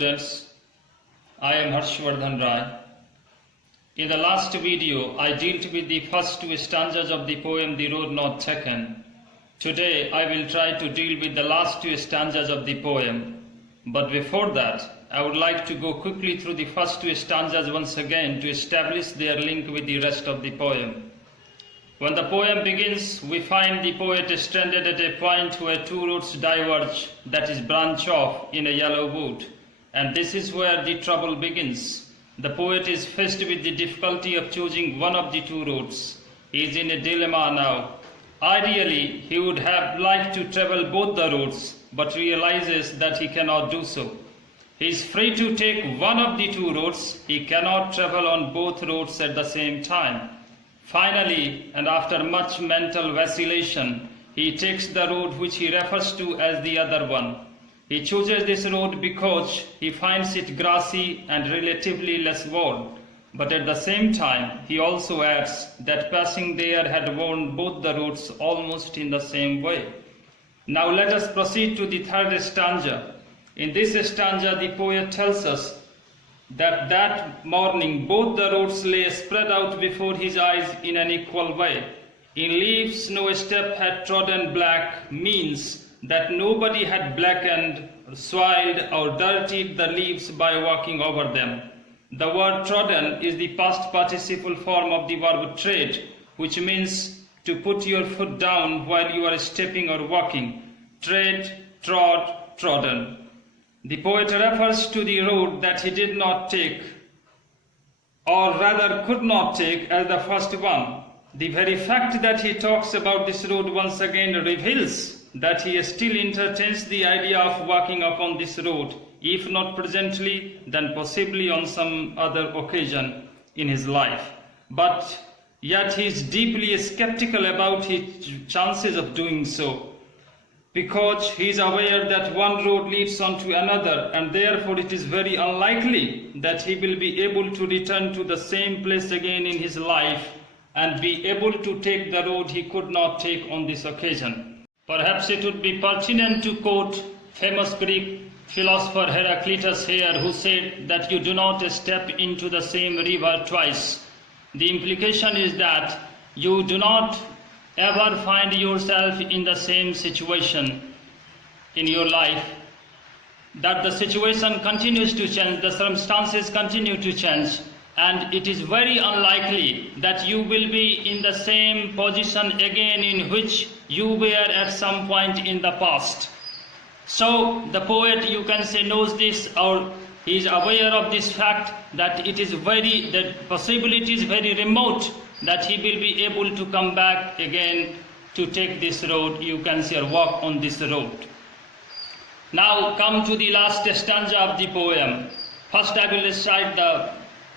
students, I am Harshvardhan Rai. In the last video, I dealt with the first two stanzas of the poem The Road Not Taken. Today, I will try to deal with the last two stanzas of the poem. But before that, I would like to go quickly through the first two stanzas once again to establish their link with the rest of the poem. When the poem begins, we find the poet stranded at a point where two roads diverge, that is, branch off in a yellow wood. And this is where the trouble begins. The poet is faced with the difficulty of choosing one of the two roads. He is in a dilemma now. Ideally, he would have liked to travel both the roads, but realizes that he cannot do so. He is free to take one of the two roads. He cannot travel on both roads at the same time. Finally, and after much mental vacillation, he takes the road which he refers to as the other one. He chooses this road because he finds it grassy and relatively less worn. But at the same time, he also adds that passing there had worn both the roads almost in the same way. Now let us proceed to the third stanza. In this stanza, the poet tells us that morning both the roads lay spread out before his eyes in an equal way. In leaves no step had trodden black means that nobody had blackened, soiled or dirtied the leaves by walking over them. The word trodden is the past participle form of the verb tread, which means to put your foot down while you are stepping or walking. Tread, trod, trodden. The poet refers to the road that he did not take, or rather could not take, as the first one. The very fact that he talks about this road once again reveals that he still entertains the idea of walking upon this road, if not presently, then possibly on some other occasion in his life. But yet he is deeply skeptical about his chances of doing so, because he is aware that one road leads on to another, and therefore it is very unlikely that he will be able to return to the same place again in his life and be able to take the road he could not take on this occasion. Perhaps it would be pertinent to quote famous Greek philosopher Heraclitus here, who said that you do not step into the same river twice. The implication is that you do not ever find yourself in the same situation in your life, that the situation continues to change, the circumstances continue to change, and it is very unlikely that you will be in the same position again in which you were at some point in the past. So the poet, you can say, knows this, or he is aware of this fact that the possibility is very remote that he will be able to come back again to take this road, you can say, or walk on this road. Now come to the last stanza of the poem. First I will recite the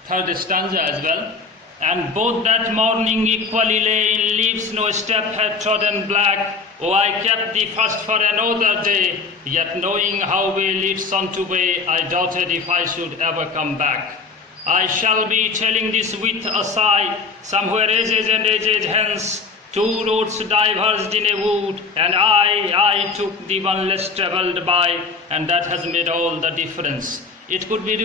third stanza as well. And both that morning equally lay in leaves, no step had trodden black. Oh, I kept the first for another day, yet knowing how way leads on to way, I doubted if I should ever come back. I shall be telling this with a sigh, somewhere ages and ages hence, two roads diverged in a wood, and I took the one less travelled by, and that has made all the difference. It could be,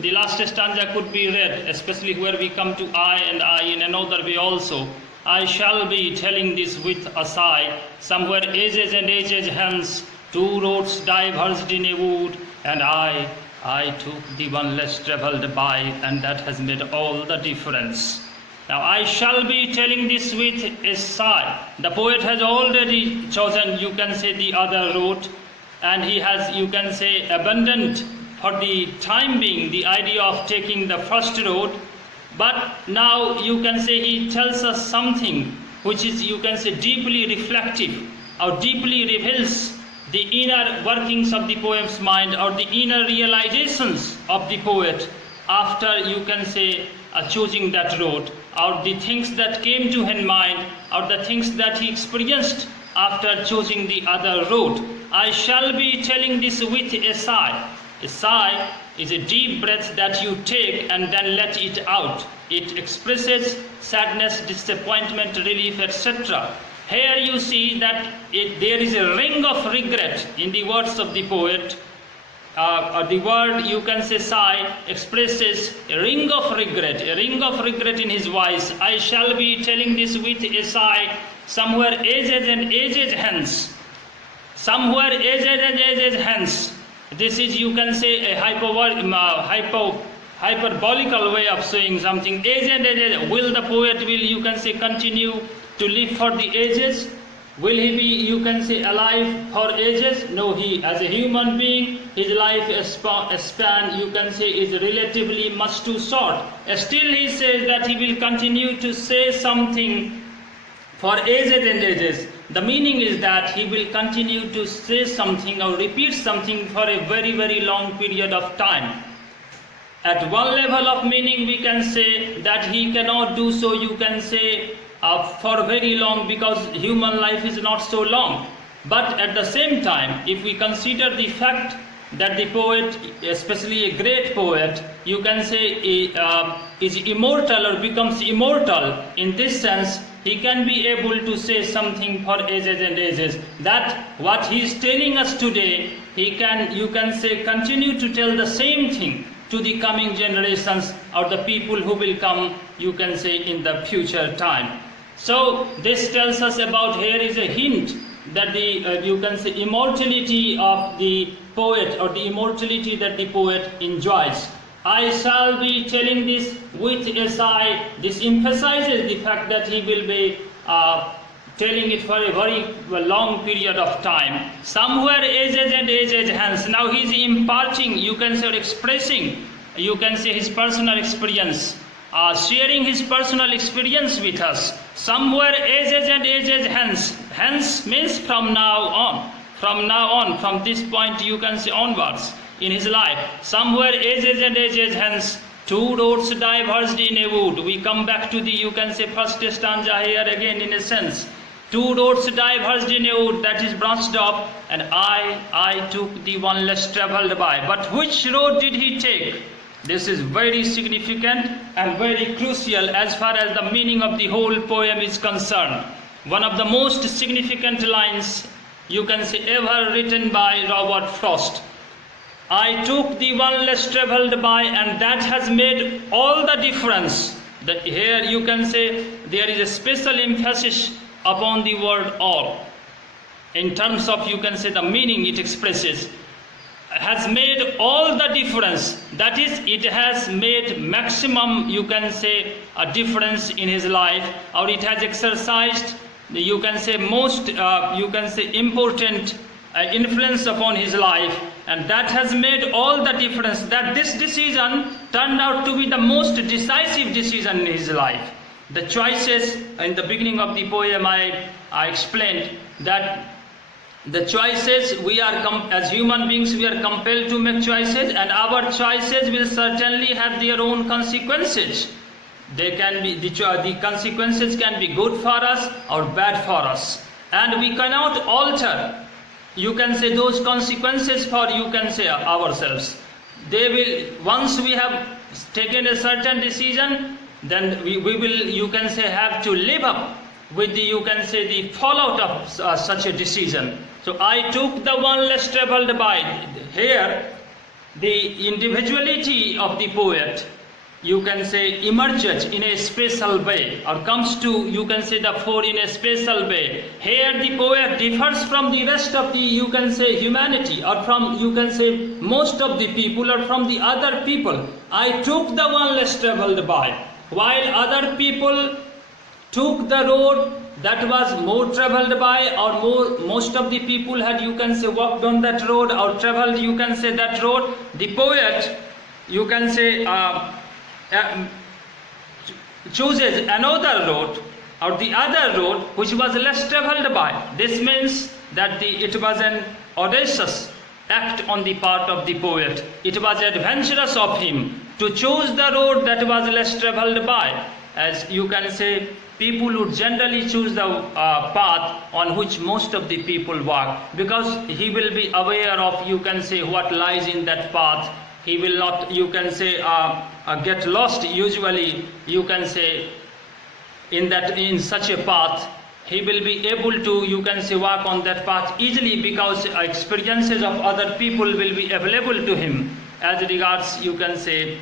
the last stanza could be read, especially where we come to I and I in another way also. I shall be telling this with a sigh, somewhere ages and ages hence, two roads diverged in a wood, and I took the one less travelled by, and that has made all the difference. Now I shall be telling this with a sigh. The poet has already chosen, you can say, the other road, and he has, you can say, abandoned for the time being the idea of taking the first road. But now you can say he tells us something which is, you can say, deeply reflective, or deeply reveals the inner workings of the poet's mind, or the inner realizations of the poet after, you can say, choosing that road, or the things that came to his mind, or the things that he experienced after choosing the other road. I shall be telling this with a sigh. A sigh is a deep breath that you take and then let it out. It expresses sadness, disappointment, relief, etc. Here you see that there is a ring of regret in the words of the poet, the word you can say sigh expresses a ring of regret in his voice. I shall be telling this with a sigh, somewhere ages and ages hence. Somewhere ages and ages hence. This is, you can say, a hyperbolical way of saying something. Age and ages. Will the poet, you can say, continue to live for the ages? Will he be, you can say, alive for ages? No, he, as a human being, his life span, you can say, is relatively much too short. Still he says that he will continue to say something for ages and ages. The meaning is that he will continue to say something or repeat something for a very, very long period of time. At one level of meaning, we can say that he cannot do so, you can say, for very long, because human life is not so long. But at the same time, if we consider the fact that the poet, especially a great poet, you can say is immortal or becomes immortal, in this sense, he can be able to say something for ages and ages. That what he is telling us today, he can, you can say, continue to tell the same thing to the coming generations or the people who will come, you can say, in the future time. So this tells us about, here is a hint that the you can say immortality of the poet, or the immortality that the poet enjoys. I shall be telling this with a sigh. This emphasizes the fact that he will be telling it for a very long period of time. Somewhere ages and ages hence. Now he is imparting, you can say, expressing, you can say, his personal experience, sharing his personal experience with us. Somewhere ages and ages hence. Hence means from now on. From now on, from this point, you can say, onwards in his life. Somewhere ages and ages hence, two roads diverged in a wood. We come back to the, you can say, first stanza here again in a sense. Two roads diverged in a wood, that is branched off, and I took the one less travelled by. But which road did he take? This is very significant and very crucial as far as the meaning of the whole poem is concerned. One of the most significant lines, you can say, ever written by Robert Frost. I took the one less travelled by, and that has made all the difference. Here you can say there is a special emphasis upon the word all. In terms of, you can say, the meaning it expresses, has made all the difference. That is, it has made maximum, you can say, a difference in his life, or it has exercised, you can say, most, you can say, important influence upon his life, and that has made all the difference. That this decision turned out to be the most decisive decision in his life. The choices, in the beginning of the poem I explained that the choices, we are, as human beings, we are compelled to make choices, and our choices will certainly have their own consequences. They can be, the consequences can be good for us or bad for us, and we cannot alter, you can say, those consequences for, you can say, ourselves. They will, once we have taken a certain decision, then we will, you can say, have to live up with the, you can say, the fallout of such a decision. So I took the one less travelled by. Here, the individuality of the poet, you can say, emerges in a special way, or comes to, you can say, the fore in a special way. Here the poet differs from the rest of the, you can say, humanity, or from, you can say, most of the people, or from the other people. I took the one less travelled by, while other people took the road that was more travelled by, or most of the people had, you can say, walked on that road or travelled, you can say, that road. The poet, you can say, chooses another road, or the other road, which was less travelled by. This means that it was an audacious act on the part of the poet. It was adventurous of him to choose the road that was less travelled by. As you can say, people would generally choose the path on which most of the people walk, because he will be aware of, you can say, what lies in that path. He will not, you can say, get lost. Usually, you can say, in such a path, he will be able to, you can say, walk on that path easily, because experiences of other people will be available to him as regards, you can say,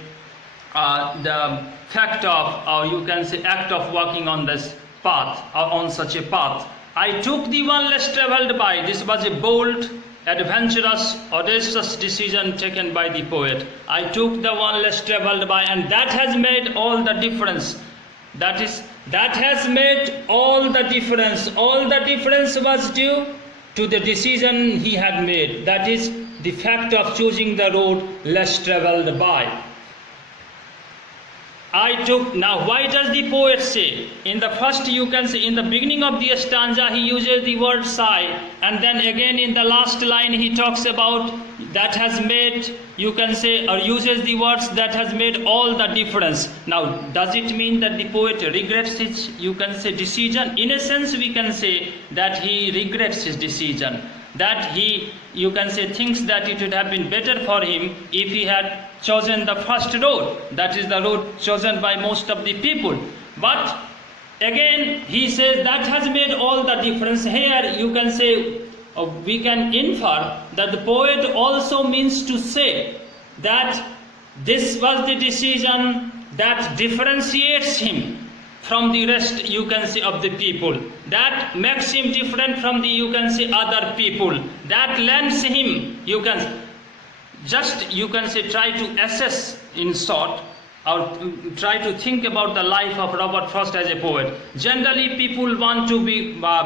the fact of, or you can say, act of walking on this path, or on such a path. I took the one less traveled by. This was a bold, adventurous, audacious decision taken by the poet. I took the one less traveled by, and that has made all the difference. That has made all the difference. All the difference was due to the decision he had made. That is the fact of choosing the road less traveled by. I took. Now, why does the poet say? In the first, you can say, in the beginning of the stanza, he uses the word sigh, and then again in the last line, he talks about that has made, you can say, or uses the words that has made all the difference. Now, does it mean that the poet regrets his, you can say, decision? In a sense, we can say that he regrets his decision. That he, you can say, thinks that it would have been better for him if he had chosen the first road, that is the road chosen by most of the people. But again, he says that has made all the difference. Here, you can say, we can infer that the poet also means to say that this was the decision that differentiates him from the rest, you can say, of the people, that makes him different from the, you can say, other people, that lends him, you can just, you can say, try to assess in short, or try to think about the life of Robert Frost as a poet. Generally, people want to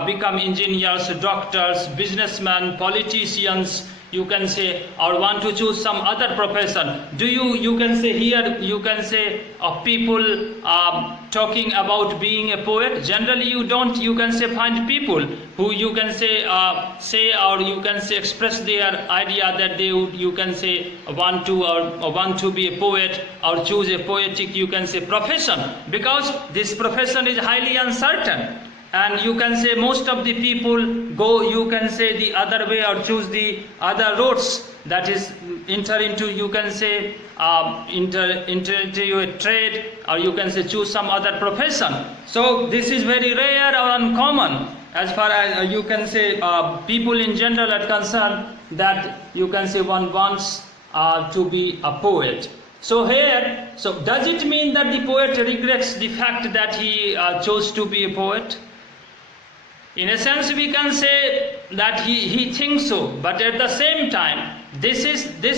become engineers, doctors, businessmen, politicians, you can say, or want to choose some other profession. Do you can say, here, you can say, of people talking about being a poet? Generally, you don't, you can say, find people who, you can say, or you can say, express their idea that they would, you can say, want to be a poet, or choose a poetic, you can say, profession, because this profession is highly uncertain. And you can say most of the people go, you can say, the other way, or choose the other roads, that is, enter into, you can say, enter into a trade, or you can say, choose some other profession. So this is very rare or uncommon as far as, you can say, people in general are concerned, that you can say one wants to be a poet. So here, so does it mean that the poet regrets the fact that he chose to be a poet? In a sense, we can say that he thinks so, but at the same time, this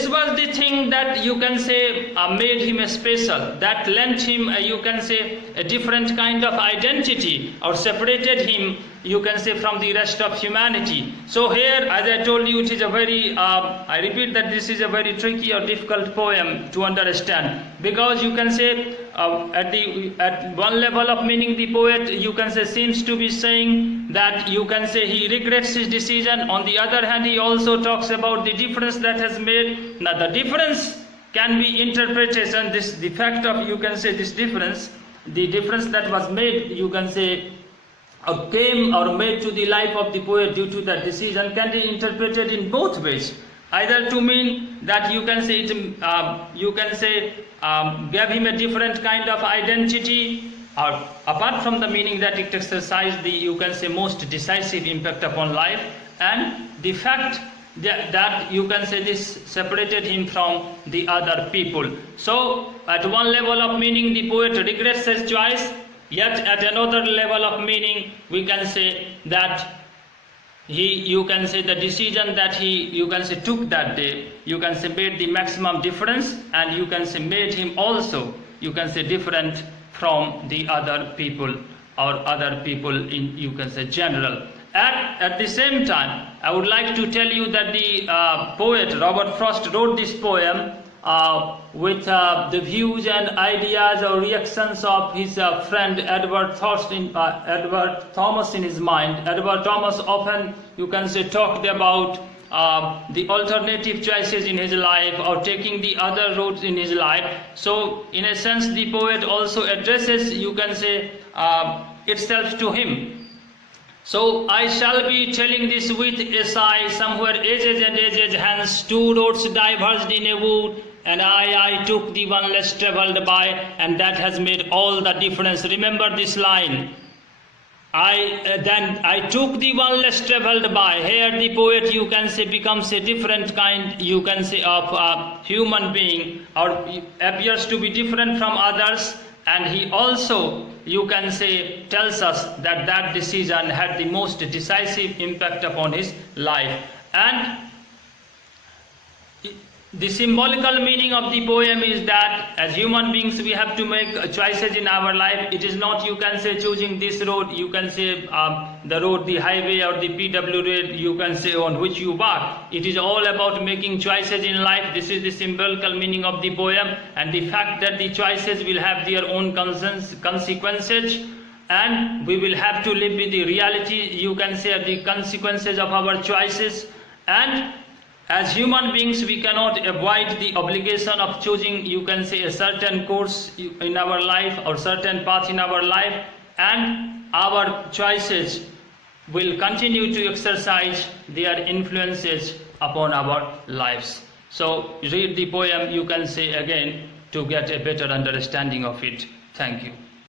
was the thing that, you can say, made him special, that lent him, you can say, a different kind of identity, or separated him, you can say, from the rest of humanity. So here, as I told you, it is a very, I repeat that this is a very tricky or difficult poem to understand, because you can say, at one level of meaning, the poet, you can say, seems to be saying that, you can say, he regrets his decision. On the other hand, he also talks about the difference that has made. Now, the difference can be interpretation, the fact of, you can say, this difference, the difference that was made, you can say, came or made to the life of the poet due to that decision, can be interpreted in both ways. Either to mean that, you can say, you can say, gave him a different kind of identity, or apart from the meaning that it exercised the, you can say, most decisive impact upon life, and the fact that you can say, this separated him from the other people. So at one level of meaning, the poet regrets his choice, yet at another level of meaning, we can say that you can say, the decision that he, you can say, took that day, you can say, made the maximum difference, and you can say, made him also, you can say, different from the other people, or other people in, you can say, general. At the same time, I would like to tell you that the poet Robert Frost wrote this poem with the views and ideas or reactions of his friend Edward Thomas in his mind. Edward Thomas often, you can say, talked about the alternative choices in his life, or taking the other roads in his life. So in a sense, the poet also addresses, you can say, itself to him. So I shall be telling this with a sigh, somewhere ages and ages hence, two roads diverged in a wood, and I took the one less travelled by, and that has made all the difference. Remember this line. Then I took the one less traveled by. Here the poet, you can say, becomes a different kind, you can say, of human being, or appears to be different from others, and he also, you can say, tells us that that decision had the most decisive impact upon his life. And the symbolical meaning of the poem is that as human beings we have to make choices in our life. It is not, you can say, choosing this road, you can say the road, the highway or the PW road, you can say, on which you walk. It is all about making choices in life. This is the symbolical meaning of the poem, and the fact that the choices will have their own consequences, and we will have to live with the reality, you can say, the consequences of our choices. And as human beings, we cannot avoid the obligation of choosing, you can say, a certain course in our life or certain path in our life, and our choices will continue to exercise their influences upon our lives. So read the poem, you can say, again, to get a better understanding of it. Thank you.